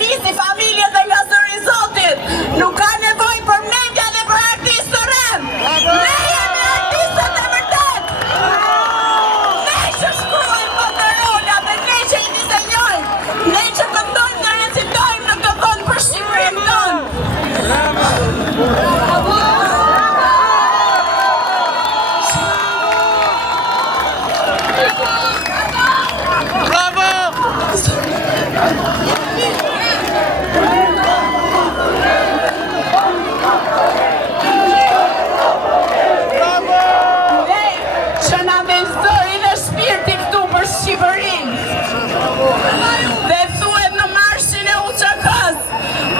nisi familje dhe nga zëri Zotit. Nuk ka nevojë për mendja dhe për artistë të rënd. Ne jemi artistët e vërtet. Ne që shkruajmë banderola dhe ne që i dizenjojmë. Ne që këndojmë dhe recitojmë në këndon për Shqipërinë tonë. Dhe thuet në marshin e UÇK-s,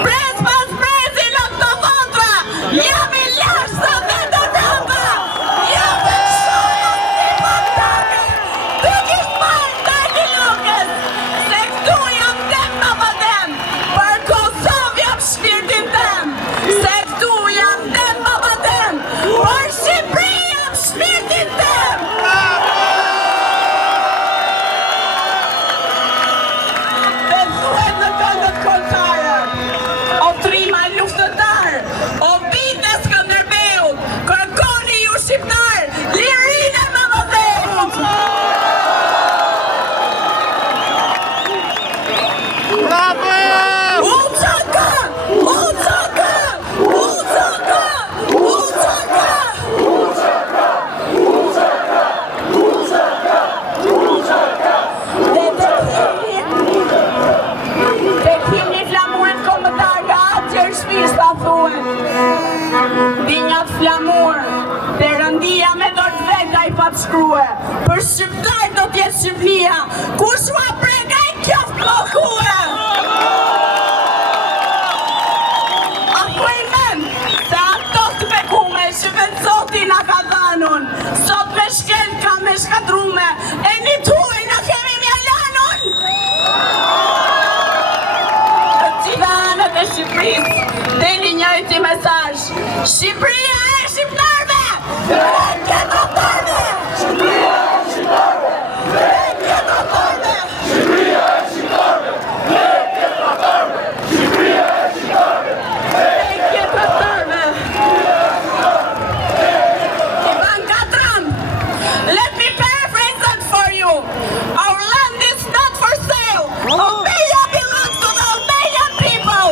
brez pas brezi në këto vondra, jam i lash sa dhe të rëmba, jam e shumë si përdake, të kishtë marrë Dani Lukës, se këtu jam tem në vëdem, për Kosovë jam shpirtin tem, se këtu jam tem në vëdem, për Shqipëri jam shpirtin tem. Binjat flamur, dhe rëndia me dorë vega i pat shkrue. Për shqiptar do t'jetë Shqipnia, ku shua prega i kjoft blokue. A ku i men, se ato të bekume, që vetë Zoti na ka dhanun, sot me shkel ka me shkatrume, e një tuaj na kemi mjalanun. Të gjitha anët e Shqipëris, dhe një njëjti mesazh. Shqipëria e shqiptarve! Rëndje kotorve! Shqipëria e shqiptarve! Rëndje kotorve! Shqipëria e shqiptarve! Rëndje kotorve! Shqipëria e shqiptarve! Rëndje kotorve! Ivanka Trump, let me paraphrase that for you. Our land is not for sale. Albania belongs to the Albanian people.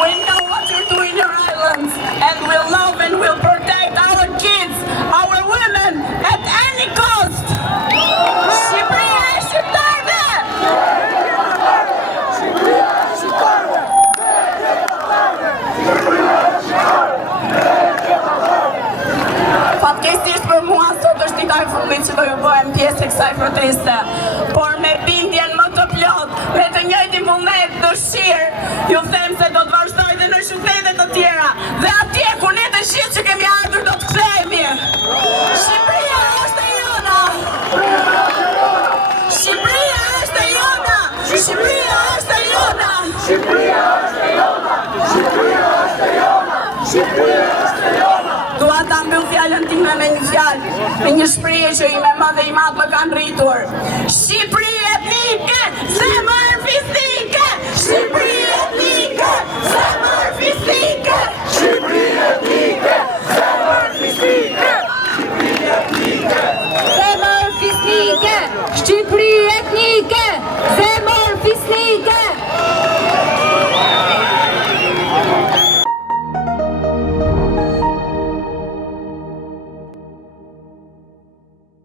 We know what you're doing in your islands, and we'll love and we'll protect our kids, our women, at any cost. Shqipëria e shqiptarve! Shqipëria e shqiptarve! Fatkesisht për mua sot është dita e fundit që do ju bëhem pjesë e kësaj proteste, por me bindjen më të plot, me të njëjtin vullnet, dëshirë, ju them se do të vazhdoj dhe në qytete të tjera, dhe atje ku ne të gjithë që kemi ardhur do të kthehemi. Shqipëria është e jona! Shqipëria është e jona! Shqipëria është e jona! Shqipëria është e jona! Shqipëria është e jona! Shqipëria është e jona! Dua ta mbyll fjalën time me një fjalë, me një shprehje që i me madhe i madh më kanë rritur. Shqipëri etnike, zemër fizike! Shqipëri